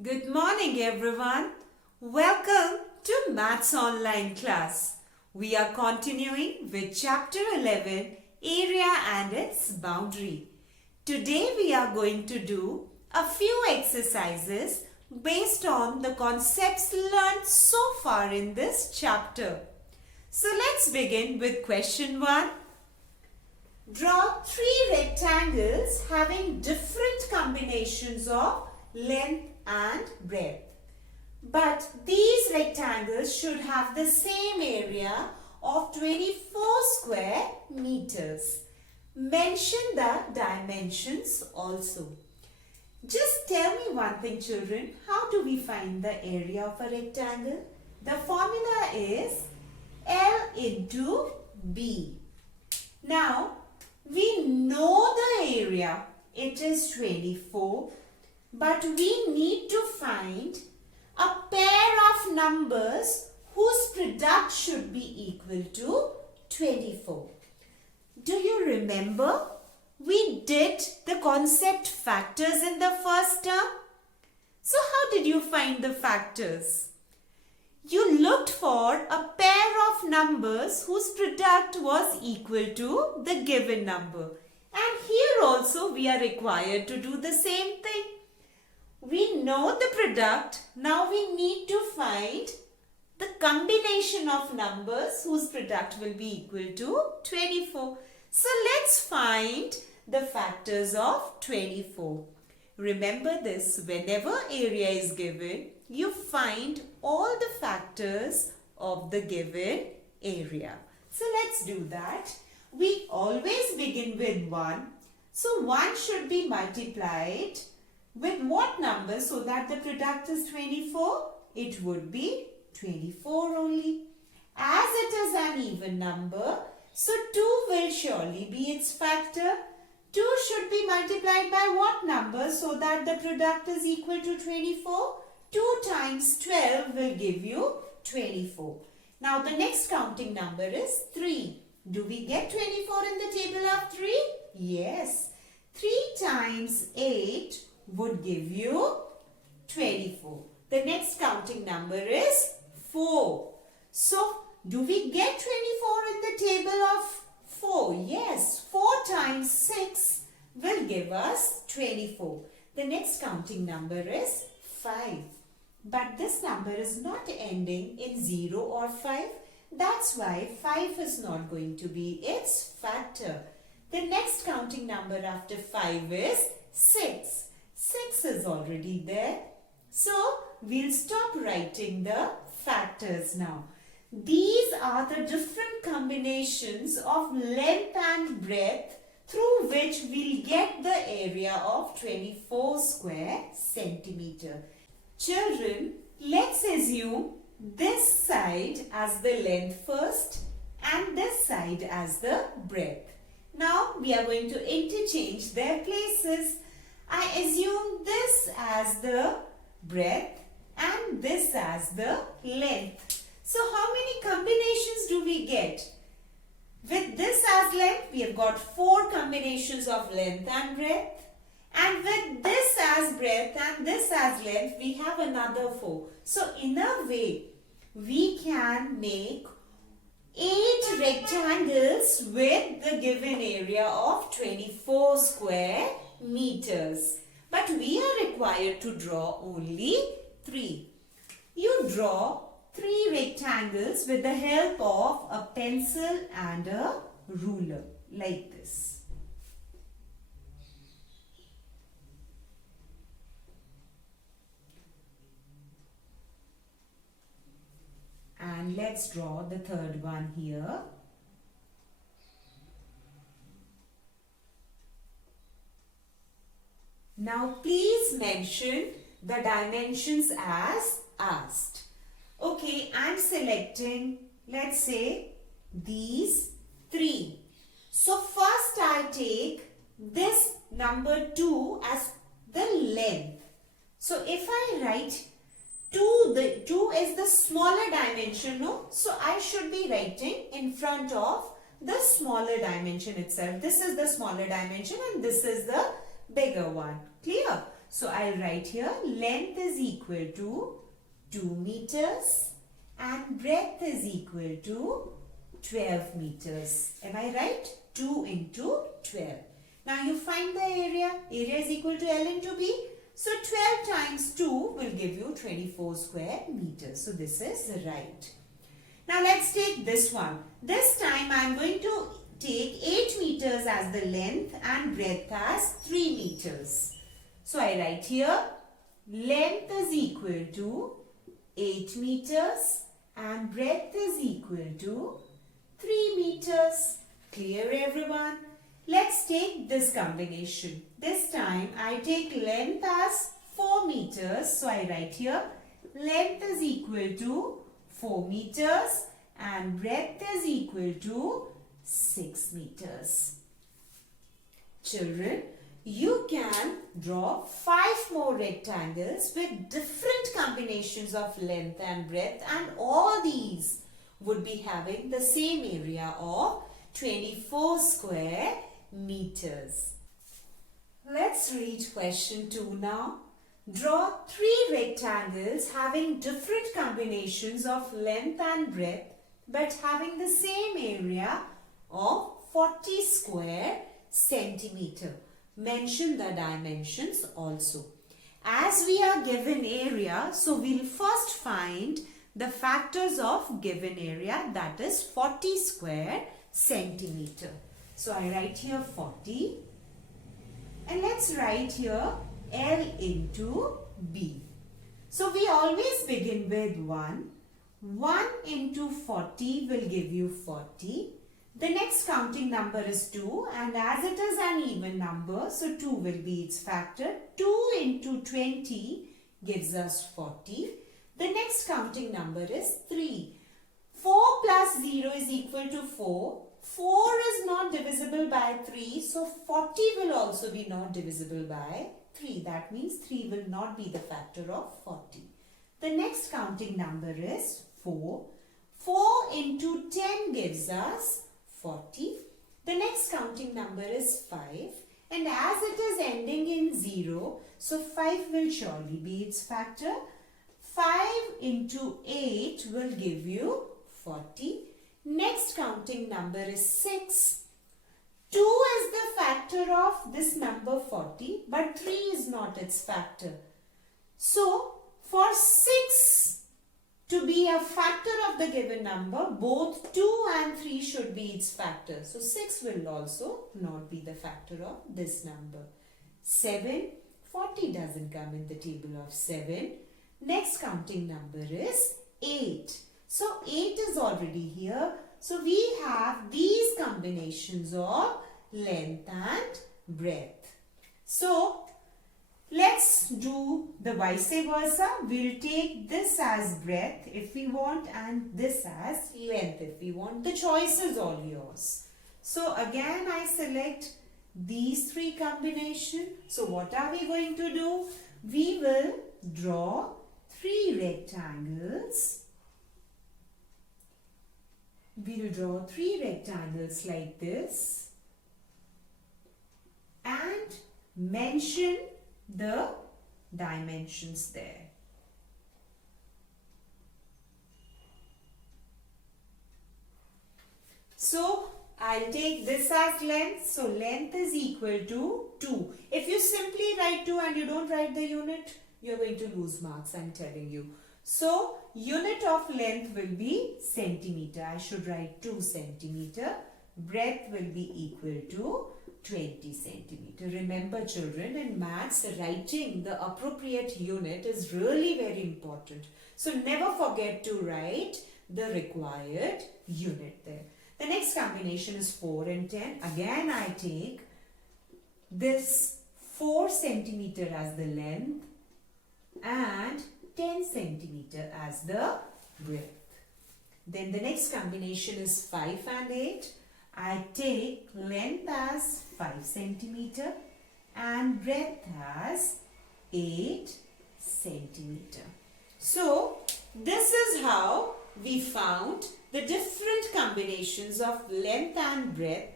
Good morning everyone. Welcome to Maths Online class. We are continuing with chapter 11, Area and its Boundary. Today we are going to do a few exercises based on the concepts learned so far in this chapter. So let's begin with question 1. Draw 3 rectangles having different combinations of length and breadth. But these rectangles should have the same area of 24 square meters. Mention the dimensions also. Just tell me one thing, children. How do we find the area of a rectangle? The formula is L into B. Now, we know the area. It is 24. But we need to find a pair of numbers whose product should be equal to 24. Do you remember? We did the concept factors in the first term. So how did you find the factors? You looked for a pair of numbers whose product was equal to the given number. And here also we are required to do the same thing. We know the product. Now we need to find the combination of numbers whose product will be equal to 24. So let's find the factors of 24. Remember this, whenever area is given, you find all the factors of the given area. So let's do that. We always begin with 1. So 1 should be multiplied with what number so that the product is 24? It would be 24 only. As it is an even number, so 2 will surely be its factor. 2 should be multiplied by what number so that the product is equal to 24? 2 times 12 will give you 24. Now the next counting number is 3. Do we get 24 in the table of 3? Yes. 3 times 8 would give you 24. The next counting number is 4. So, do we get 24 in the table of 4? Yes. 4 times 6 will give us 24. The next counting number is 5. But this number is not ending in 0 or 5. That's why 5 is not going to be its factor. The next counting number after 5 is 6. 6 is already there. So, we'll stop writing the factors now. These are the different combinations of length and breadth through which we'll get the area of 24 square centimeter. Children, let's assume this side as the length first and this side as the breadth. Now, we are going to interchange their places. I assume this as the breadth and this as the length. So how many combinations do we get? With this as length, we have got 4 combinations of length and breadth. And with this as breadth and this as length, we have another 4. So in a way, we can make 8 rectangles with the given area of 24 square meters. But we are required to draw only 3. You draw 3 rectangles with the help of a pencil and a ruler like this. And let's draw the third one here. Now please mention the dimensions as asked. Okay, I'm selecting, let's say, these 3. So first I take this number 2 as the length. So if I write 2, the 2 is the smaller dimension, no? So I should be writing in front of the smaller dimension itself. This is the smaller dimension and this is the bigger one. Clear? So I'll write here length is equal to 2 meters and breadth is equal to 12 meters. Am I right? 2 into 12. Now you find the area. Area is equal to L into B. So 12 times 2 will give you 24 square meters. So this is right. Now let's take this one. This time I am going to take 8 meters as the length and breadth as 3 meters. So I write here length is equal to 8 meters and breadth is equal to 3 meters. Clear everyone? Let's take this combination. This time I take length as 4 meters. So I write here length is equal to 4 meters and breadth is equal to 6 meters. Children, you can draw 5 more rectangles with different combinations of length and breadth, and all these would be having the same area of 24 square meters. Let's read question 2 now. Draw 3 rectangles having different combinations of length and breadth but having the same area of 40 square centimeter. Mention the dimensions also. As we are given area, so we'll first find the factors of given area, that is 40 square centimeter. So I write here 40 and let's write here L into B. So we always begin with 1. 1 into 40 will give you 40. The next counting number is 2, and as it is an even number, so 2 will be its factor. 2 into 20 gives us 40. The next counting number is 3. 4 plus 0 is equal to 4. 4 is not divisible by 3, so 40 will also be not divisible by 3. That means 3 will not be the factor of 40. The next counting number is 4. 4 into 10 gives us 40. The next counting number is 5, and as it is ending in 0, so 5 will surely be its factor. 5 into 8 will give you 40. Next counting number is 6. 2 is the factor of this number 40, but 3 is not its factor. So, for 6 to be a factor of the given number, both 2 and 3 should be its factor. So 6 will also not be the factor of this number. 7, 40 doesn't come in the table of 7. Next counting number is 8. So 8 is already here. So we have these combinations of length and breadth. So let's do the vice versa. We'll take this as breadth if we want and this as length if we want. The choice is all yours. So again I select these 3 combinations. So what are we going to do? We will draw 3 rectangles. We'll draw 3 rectangles like this and mention the dimensions there. So I'll take this as length. So length is equal to 2. If you simply write 2 and you don't write the unit, you're going to lose marks, I'm telling you. So unit of length will be centimeter. I should write 2 centimeter. Breadth will be equal to 20 centimeter. Remember children, in maths, writing the appropriate unit is really very important. So never forget to write the required unit there. The next combination is 4 and 10. Again I take this 4 centimeter as the length and 10 centimeter as the breadth. Then the next combination is 5 and 8. I take length as 5 centimeter and breadth as 8 centimeter. So this is how we found the different combinations of length and breadth,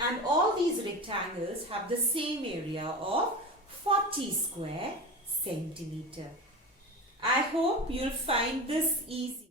and all these rectangles have the same area of 40 40 square centimeter. I hope you'll find this easy.